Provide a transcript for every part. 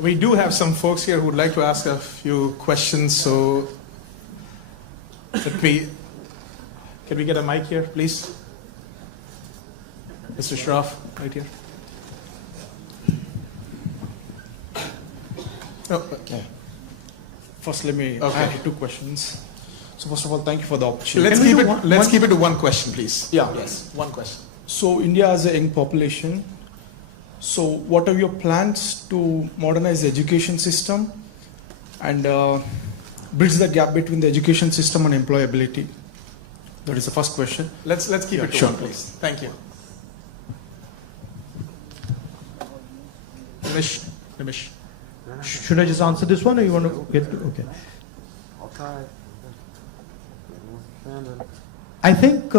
We do have some folks here who would like to ask a few questions, so can we get a mic here, please? Mr. Shroff, right here. Oh, okay. First, let me add 2 questions. So first of all, thank you for the opportunity. Let's keep it to one question, please. Yeah. Yes, one question. So India has a young population. So what are your plans to modernize the education system and bridge the gap between the education system and employability? That is the first question. Let's keep it to one, please. Thank you. Nimish. Should I just answer this one, or you want to get to, okay? I'll try. I think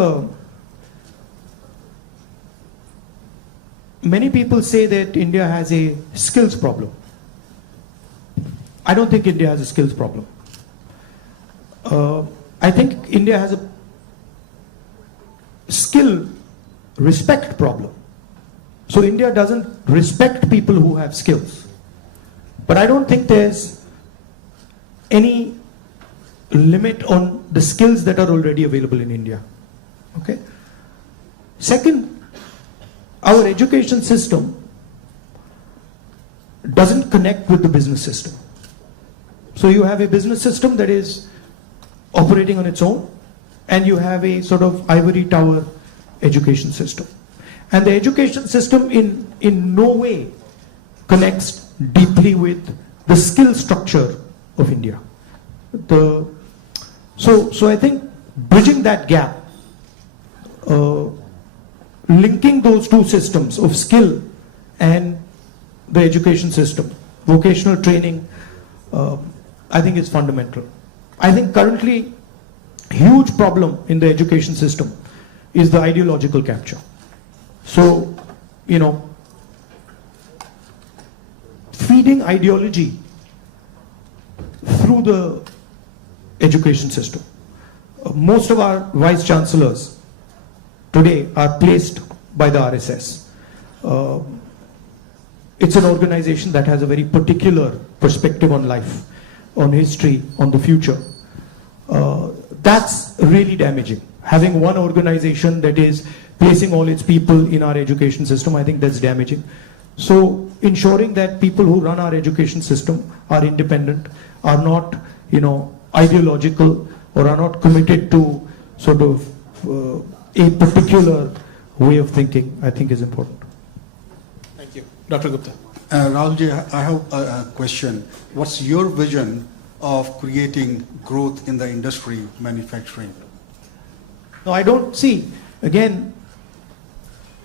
many people say that India has a skills problem. I don't think India has a skills problem. I think India has a skill respect problem. So India doesn't respect people who have skills. But I don't think there's any limit on the skills that are already available in India. Okay? Second, our education system doesn't connect with the business system. So you have a business system that is operating on its own, and you have a sort of ivory tower education system. And the education system in no way connects deeply with the skill structure of India. So I think bridging that gap, linking those 2 systems of skill and the education system, vocational training, I think is fundamental. I think currently huge problem in the education system is the ideological capture. So, you know, feeding ideology through the education system. Most of our vice chancellors today are placed by the RSS. It's an organization that has a very particular perspective on life, on history, on the future. That's really damaging. Having one organization that is placing all its people in our education system, I think that's damaging. So ensuring that people who run our education system are independent, are not, you know, ideological, or are not committed to sort of a particular way of thinking, I think is important. Thank you. Dr. Gupta. Rahulji, I have a question. What's your vision of creating growth in the industry, manufacturing? No, I don't see. Again,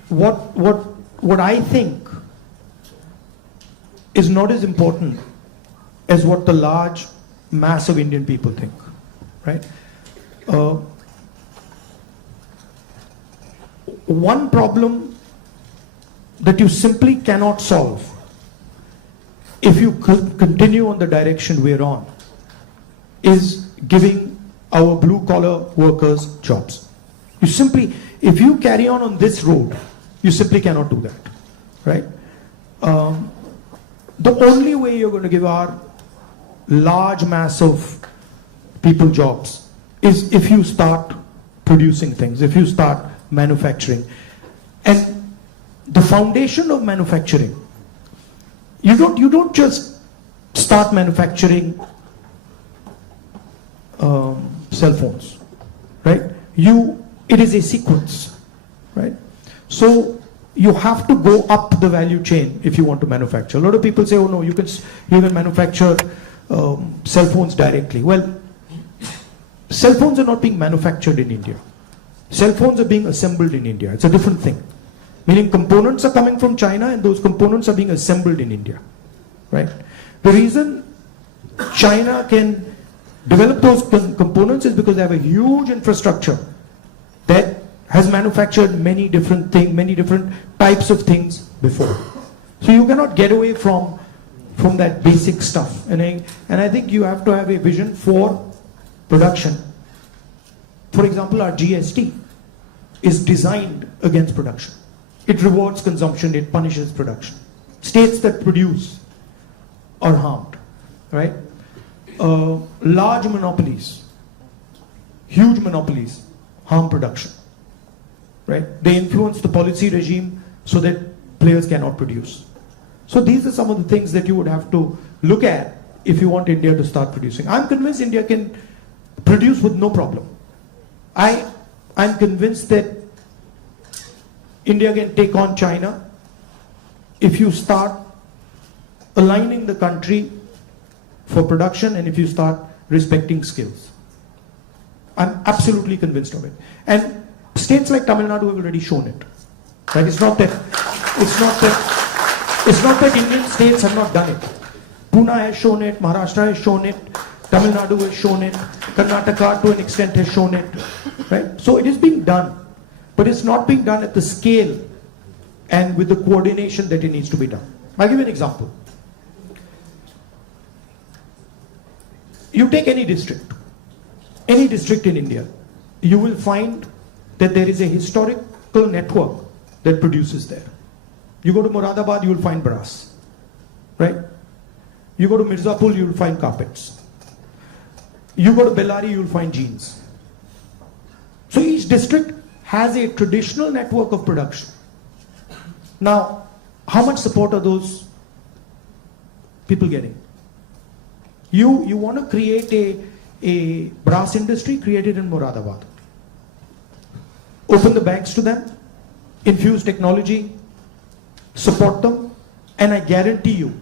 what I think is not as important as what the large mass of Indian people think, right? One problem that you simply cannot solve if you continue on the direction we're on is giving our blue-collar workers jobs. You simply, if you carry on this road, you simply cannot do that, right? The only way you're going to give our large mass of people jobs is if you start producing things, if you start manufacturing. And the foundation of manufacturing, you don't just start manufacturing cell phones, right? It is a sequence, right? So you have to go up the value chain if you want to manufacture. A lot of people say, oh no, you can manufacture cell phones directly. Well, cell phones are not being manufactured in India. Cell phones are being assembled in India. It's a different thing. Meaning components are coming from China and those components are being assembled in India, right? The reason China can develop those components is because they have a huge infrastructure that has manufactured many different things, many different types of things before. So you cannot get away from that basic stuff. And I think you have to have a vision for production. For example, our GST is designed against production. It rewards consumption, it punishes production. States that produce are harmed, right? Large monopolies, huge monopolies harm production, right? They influence the policy regime so that players cannot produce. So these are some of the things that you would have to look at if you want India to start producing. I'm convinced India can produce with no problem. I'm convinced that India can take on China if you start aligning the country for production and if you start respecting skills. I'm absolutely convinced of it. And states like Tamil Nadu have already shown it. Right? It's not that Indian states have not done it. Pune has shown it, Maharashtra has shown it, Tamil Nadu has shown it, Karnataka to an extent has shown it. Right? So it is being done, but it's not being done at the scale and with the coordination that it needs to be done. I'll give you an example. You take any district in India, you will find that there is a historical network that produces there. You go to Moradabad, you will find brass, right? You go to Mirzapur, you will find carpets. You go to Bellary, you will find jeans. So each district has a traditional network of production. Now, how much support are those people getting? You want to create a brass industry, create it in Moradabad. Open the banks to them, infuse technology, support them, and I guarantee you,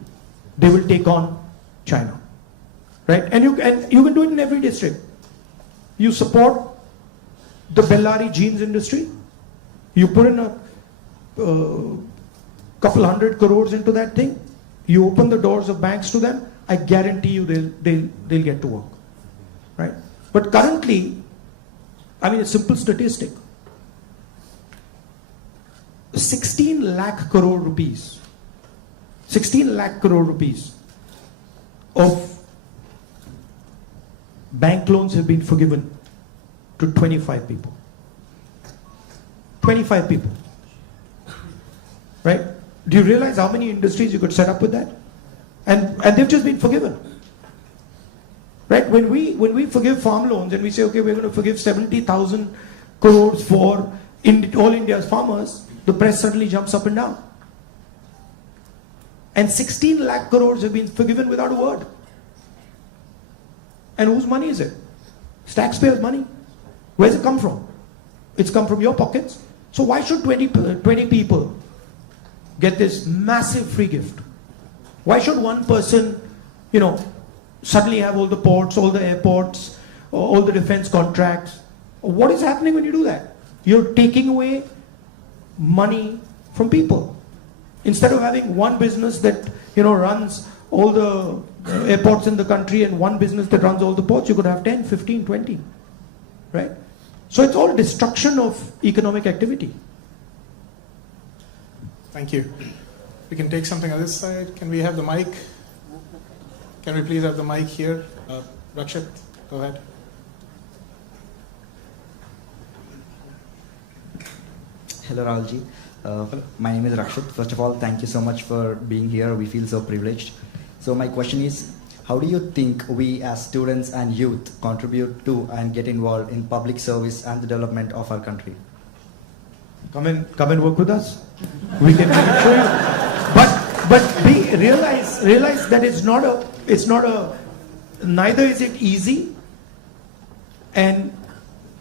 they will take on China. Right? And you can do it in every district. You support the Bellary jeans industry, you put in a couple 100 crores into that thing, you open the doors of banks to them, I guarantee you they'll get to work. Right? But currently, I mean a simple statistic, 16 lakh crore rupees of bank loans have been forgiven to 25 people. 25 people. Right? Do you realize how many industries you could set up with that? And they've just been forgiven. Right? When we forgive farm loans and we say, okay, we're going to forgive 70,000 crores for all India's farmers, the press suddenly jumps up and down. And 16 lakh crores have been forgiven without a word. And whose money is it? It's taxpayers' money. Where's it come from? It's come from your pockets. So why should 20 people get this massive free gift? Why should one person, suddenly have all the ports, all the airports, all the defense contracts? What is happening when you do that? You're taking away money from people. Instead of having one business that runs all the airports in the country and one business that runs all the ports, you could have 10, 15, 20. Right? So it's all destruction of economic activity. Thank you. We can take something on this side. Can we have the mic? Can we please have the mic here? Rakshit, go ahead. Hello, Rahulji. My name is Rakshit. First of all, thank you so much for being here. We feel so privileged. So my question is, how do you think we as students and youth contribute to and get involved in public service and the development of our country? Come and work with us. We can show you. But realize that neither is it easy, and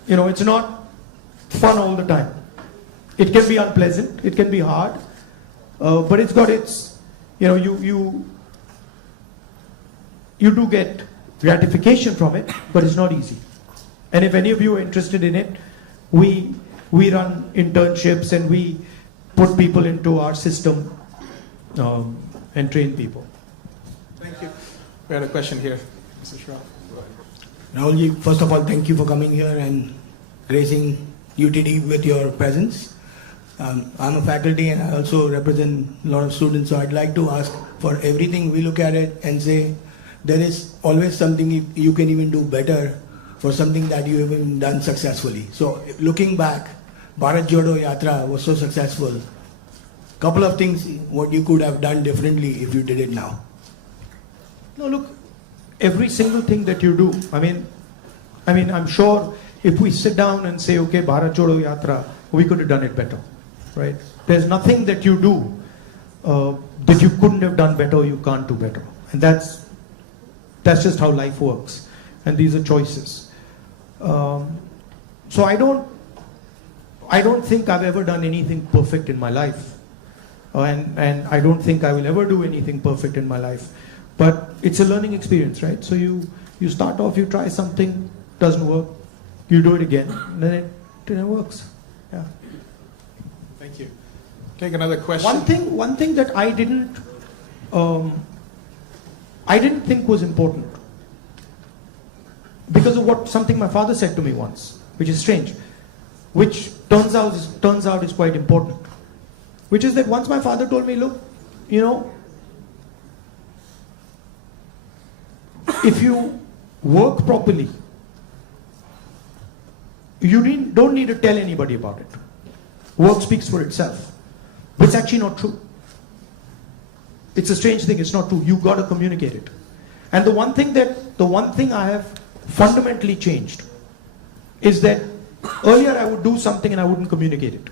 it's not fun all the time. It can be unpleasant, it can be hard, but it's got its, you do get gratification from it, but it's not easy. And if any of you are interested in it, we run internships and we put people into our system and train people. Thank you. We had a question here, Mr. Shroff. Rahulji, first of all, thank you for coming here and gracing UTD with your presence. I'm a faculty and I also represent a lot of students, so I'd like to ask, for everything we look at it and say there is always something you can even do better for something that you haven't done successfully. So looking back, Bharat Jodo Yatra was so successful. Couple of things what you could have done differently if you did it now. No, look, every single thing that you do, I mean, I'm sure if we sit down and say, okay, Bharat Jodo Yatra, we could have done it better, right? There's nothing that you do that you couldn't have done better or you can't do better. And that's just how life works. And these are choices. So I don't think I've ever done anything perfect in my life. And I don't think I will ever do anything perfect in my life. But it's a learning experience, right? So you start off, you try something, doesn't work, you do it again, and then it works. Yeah. Thank you. Take another question. One thing that I didn't think was important, because of something my father said to me once, which is strange, which turns out is quite important, which is that once my father told me, look, you know, if you work properly, you don't need to tell anybody about it. Work speaks for itself. But it's actually not true. It's a strange thing, it's not true. You've got to communicate it. And the one thing I have fundamentally changed is that earlier I would do something and I wouldn't communicate it.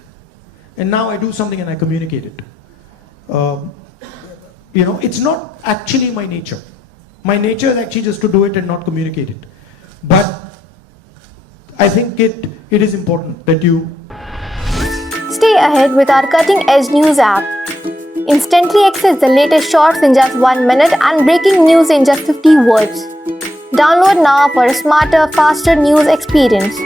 And now I do something and I communicate it. It's not actually my nature. My nature is actually just to do it and not communicate it. But I think it is important that you stay ahead with our cutting-edge news app. Instantly access the latest shorts in just 1 minute and breaking news in just 50 words. Download now for a smarter, faster news experience.